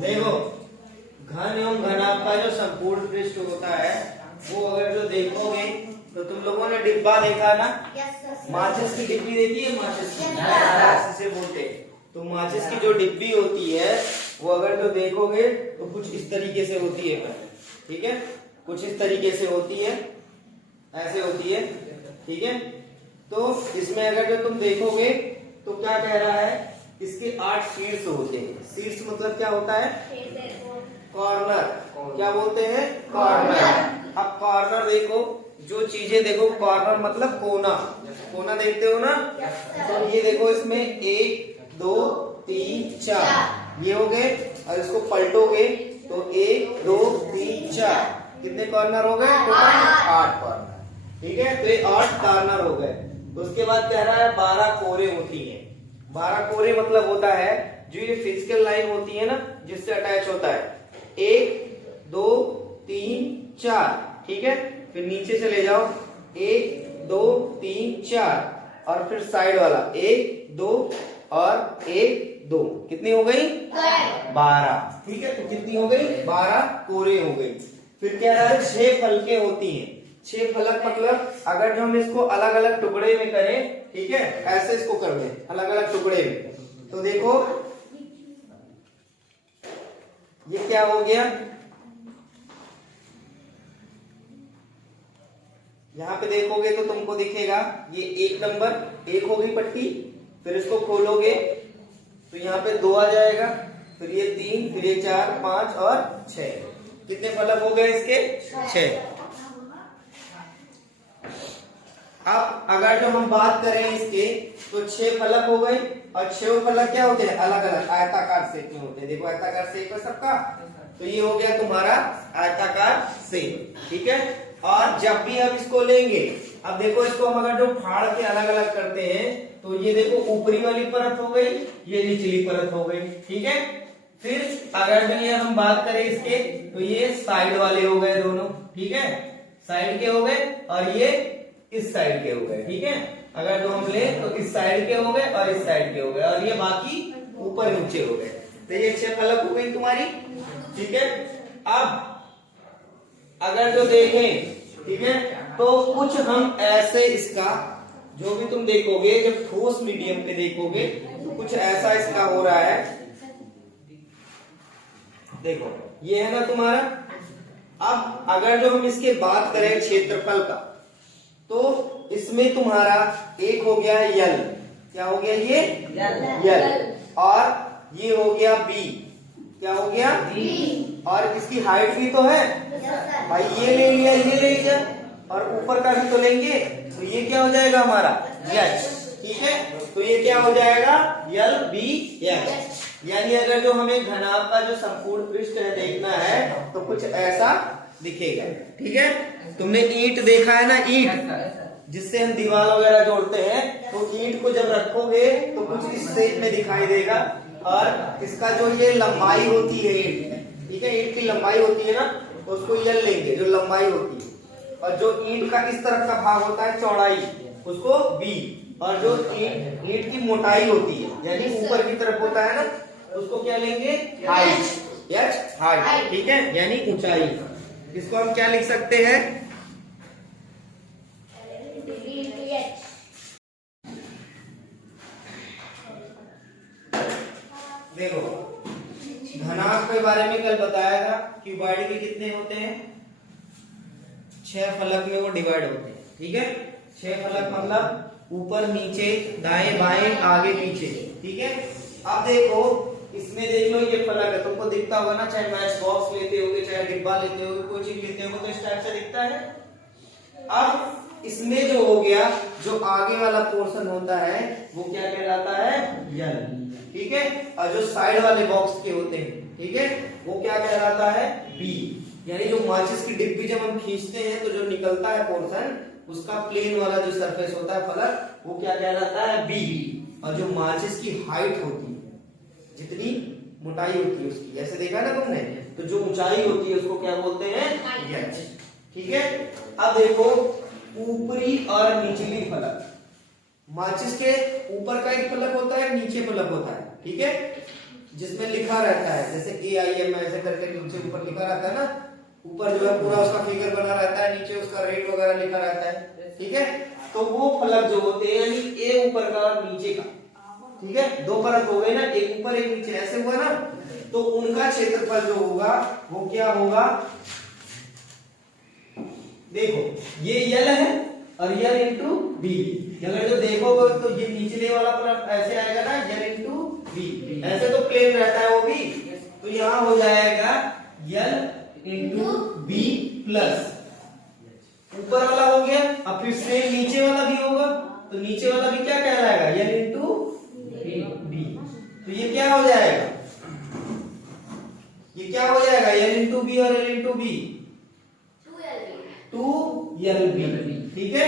देखो, घन एवं घनाभ का जो संपूर्ण पृष्ठ होता है वो अगर जो देखोगे तो तुम लोगों ने डिब्बा देखा ना, माचिस की डिब्बी देखी है, माचिस की से बोलते हैं। तो माचिस की जो डिब्बी होती है वो अगर जो देखोगे तो कुछ इस तरीके से होती है, ठीक है, कुछ इस तरीके से होती है, ऐसे होती है, ठीक है। तो इसमें अगर जो तुम देखोगे तो क्या कह रहा है, इसके 8 शीर्ष होते हैं। शीर्ष मतलब क्या होता है, कॉर्नर, क्या बोलते हैं, कॉर्नर। अब कॉर्नर देखो, जो चीजें देखो, कॉर्नर मतलब कोना, कोना देखते हो ना, तो ये देखो इसमें 1 2 3 4 ये हो गए, और इसको पलटोगे तो 1 2 3 4 कितने कॉर्नर हो गए, टोटल 8 कॉर्नर, ठीक है। तो ये 8 कॉर्नर हो गए। तो उसके बाद कह रहा है 12 कोरे होती है। 12 कोरे मतलब होता है जो ये फिजिकल लाइन होती है ना, जिससे अटैच होता है, 1 2 3 4, ठीक है। फिर नीचे चले जाओ, 1 2 3 4, और फिर साइड वाला 1 2 और 1 2, कितनी हो गई, 12, ठीक है। तो कितनी हो गई, 12 कोरे हो गई। फिर क्या रहा है, 6 फलके होती हैं। 6 फलक मतलब अगर जो हम इसको अलग अलग टुकड़े में करें, ठीक है, ऐसे इसको कर दें अलग अलग टुकड़े में, तो देखो ये क्या हो गया, यहां पे देखोगे तो तुमको दिखेगा ये 1 नंबर, 1 होगी पट्टी, फिर इसको खोलोगे तो यहाँ पे 2 आ जाएगा, फिर ये 3, फिर ये 4 5 और 6, कितने फलक हो गए इसके, 6। अब अगर जो हम बात करें इसके, तो 6 फलक हो गए, और 6 फलक क्या होते हैं, अलग अलग आयताकार शेप में होते हैं। देखो आयताकार शेप है सबका, तो ये हो गया तुम्हारा आयताकार शेप, ठीक है। और जब भी हम इसको लेंगे, अब देखो इसको हम अगर जो फाड़ के अलग अलग करते हैं, तो ये देखो ऊपरी वाली परत हो गई, ये निचली परत हो गई, ठीक है। फिर अगर जो ये हम बात करें इसके, तो ये साइड वाले हो गए दोनों, ठीक है, साइड के हो गए, और ये इस साइड के हो गए, ठीक है। अगर जो हम ले तो इस साइड के हो गए और इस साइड के हो गए, और ये बाकी ऊपर नीचे हो गए। तो ये 6 फलक हो गई तुम्हारी, ठीक है। अब अगर जो देखें, ठीक है, तो कुछ हम ऐसे इसका, जो भी तुम देखोगे, जब ठोस मीडियम पे देखोगे तो कुछ ऐसा इसका हो रहा है। देखो ये है ना तुम्हारा। अब अगर जो हम इसके बात करें क्षेत्रफल का, तो इसमें तुम्हारा एक हो गया यल, क्या हो गया ये, यल, और ये हो गया बी, क्या हो गया, बी, और इसकी हाइट भी तो है भाई, ये ले लिया, ये ले लिया, और ऊपर का भी तो लेंगे, तो ये क्या हो जाएगा हमारा, यच, ठीक है। तो ये क्या हो जाएगा, यल बी यच। यानी अगर जो हमें घनाभ का जो संपूर्ण पृष्ठ है देखना है, तो कुछ ऐसा दिखेगा, ठीक है। तुमने ईंट देखा है ना, ईंट जिससे हम दीवार वगैरह जोड़ते हैं, तो ईंट को जब रखोगे तो कुछ इस शेप में दिखाई देगा, और इसका जो ये लंबाई होती है ईंट, ठीक है, ईंट की लंबाई होती है ना, तो उसको यल लेंगे जो लंबाई होती है, और जो ईंट का इस तरफ का भाग होता है चौड़ाई, उसको बी, और जो ईंट की मोटाई होती है यानी ऊपर की तरफ होता है ना, उसको क्या लेंगे, हाइट, यच, हाइट, ठीक है, यानी ऊंचाई। इसको हम क्या लिख सकते हैं, देखो घनाभ के बारे में कल बताया था, क्यूबॉइड के कितने होते हैं, 6 फलक में वो डिवाइड होते हैं, ठीक है। 6 फलक मतलब ऊपर नीचे दाएं बाएं आगे पीछे, ठीक है। अब देखो इसमें देख लो ये फलक है, तुमको दिखता होगा ना, चाहे मैच बॉक्स लेते होगे, चाहे डिब्बा लेते होगे, कोई चीज लेते होगे, तो इस टाइप से दिखता है। अब इसमें जो हो गया, जो आगे वाला पोर्शन होता है वो क्या कहलाता है, यल, ठीक है, और जो साइड वाले बॉक्स के होते हैं, ठीक है, वो क्या कहलाता है, बी। यानी जो माचिस की डिब्बी जब हम खींचते हैं तो जो निकलता है पोर्शन, उसका प्लेन वाला जो सरफेस होता है फलक, वो क्या कहलाता है, बी। और जो माचिस की हाइट होती है, जितनी मोटाई होती है उसकी, ऐसे देखा ना तुमने, तो जो ऊंचाई होती है उसको क्या बोलते हैं, यच, ठीक है। अब देखो ऊपरी और निचली फलक, माचिस के ऊपर का एक फलक नीचे फलक होता है, ठीक है, जिसमें लिखा रहता है, जैसे AIM ऐसे करके नीचे ऊपर लिखा रहता है ना, ऊपर जो है पूरा उसका फिगर बना रहता है, नीचे उसका रेट वगैरह लिखा रहता है, ठीक है। तो वो फलक जो होते हैं यानी ए ऊपर का और नीचे का, ठीक है, दो फलक हो गए ना, एक ऊपर एक नीचे, ऐसे हुआ ना, तो उनका क्षेत्रफल जो होगा वो क्या होगा, देखो ये यल है और यल इंटू बी, अगर जो देखोगे तो ये निचले वाला तरफ ऐसे आएगा ना, यल इंटू बी, ऐसे तो प्लेन रहता है वो भी, तो यहाँ हो जाएगा यल इंटू बी प्लस ऊपर वाला हो गया, अब फिर सेम नीचे वाला भी होगा, तो नीचे वाला भी क्या कहलाएगा, यल इंटू बी, तो ये क्या हो जाएगा, ये क्या हो जाएगा, यल इंटू बी और यल इंटू बी 2LB, ठीक है।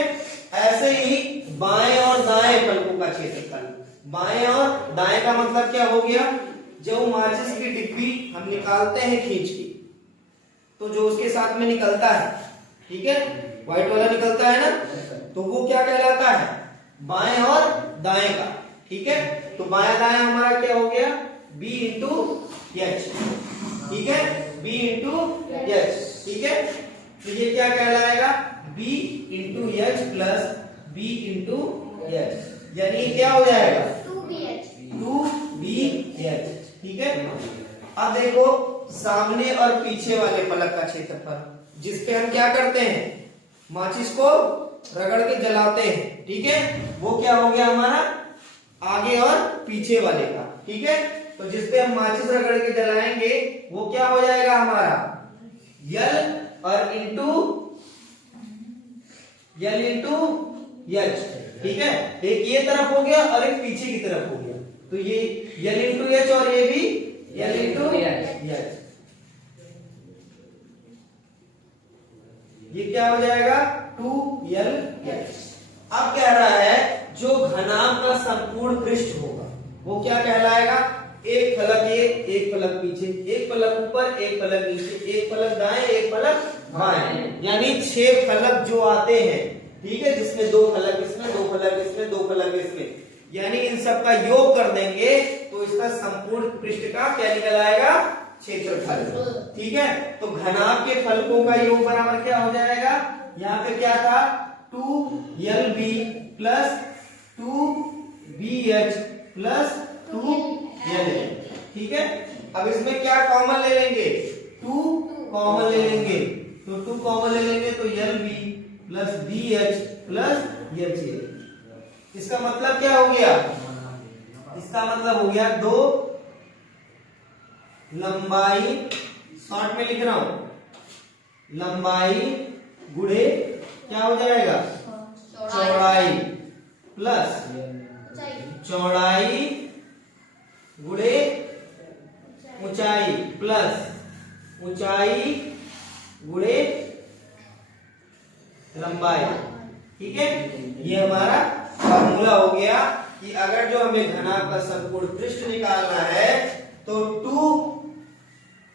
ऐसे ही बाएं और दाएं फलकों का क्षेत्रफल, बाएं और दाएं का मतलब क्या हो गया, जो माचिस की डिब्बी हम निकालते हैं खींच के, तो जो उसके साथ में निकलता है, ठीक है, व्हाइट वाला निकलता है ना, तो वो क्या कहलाता है, बाएं और दाएं का, ठीक है। तो बाएं दाएं हमारा क्या हो गया, B इंटू एच, ठीक है, B इंटू एच, ठीक है। तो ये क्या कहलाएगा, B into H plus B into H, यानी क्या हो जाएगा 2BH, ठीक है। अब देखो सामने और पीछे वाले फलक का क्षेत्रफल, जिसपे हम क्या करते हैं, माचिस को रगड़ के जलाते हैं, ठीक है, वो क्या हो गया हमारा आगे और पीछे वाले का, ठीक है। तो जिसपे हम माचिस रगड़ के जलाएंगे वो क्या हो जाएगा हमारा, यल और यल इंटू एच, ठीक है, एक ये तरफ हो गया और एक पीछे की तरफ हो गया, तो ये यल इंटू एच और ये भी यल इंटू एच, ये क्या हो जाएगा 2LH। अब कह रहा है जो घनाभ का संपूर्ण पृष्ठ होगा वो क्या कहलाएगा, एक फलक ये, एक फलक पीछे, एक फलक ऊपर, एक फलक नीचे, एक फलक दाएं, एक फलक बाएं, यानी 6 फलक जो आते हैं, ठीक है, जिसमें 2 फलक इसमें, 2 फलक इसमें, 2 फलक इसमें, यानी इन सब का योग कर देंगे तो इसका संपूर्ण पृष्ठ का क्या निकल आएगा, क्षेत्रफल, ठीक है। तो घनाभ के फलकों का योग बराबर क्या हो जाएगा, यहाँ पे क्या था 2LB plus 2BH plus 2LH, ठीक है। अब इसमें क्या कॉमन ले लेंगे, 2 कॉमन ले लेंगे, तो 2 कॉमन ले लेंगे तो LB plus BH plus HA, इसका मतलब क्या हो गया, इसका मतलब हो गया 2 लंबाई, शॉर्ट में लिख रहा हूं, लंबाई गुणे क्या हो जाएगा चौड़ाई प्लस चौड़ाई गुणे ऊंचाई प्लस ऊंचाई गुणे लंबाई, ठीक है। ये हमारा फॉर्मूला हो गया कि अगर जो हमें घनाभ का संपूर्ण पृष्ठ निकालना है तो 2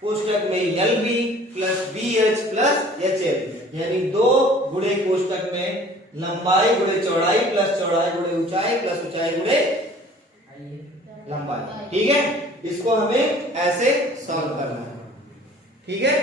कोष्टक में LB plus BH plus HL, यानी 2 गुणे कोष्टक में लंबाई गुणे चौड़ाई प्लस चौड़ाई गुणे ऊंचाई प्लस ऊंचाई गुणे लंबाई, ठीक है। इसको हमें ऐसे सॉल्व करना है, ठीक है।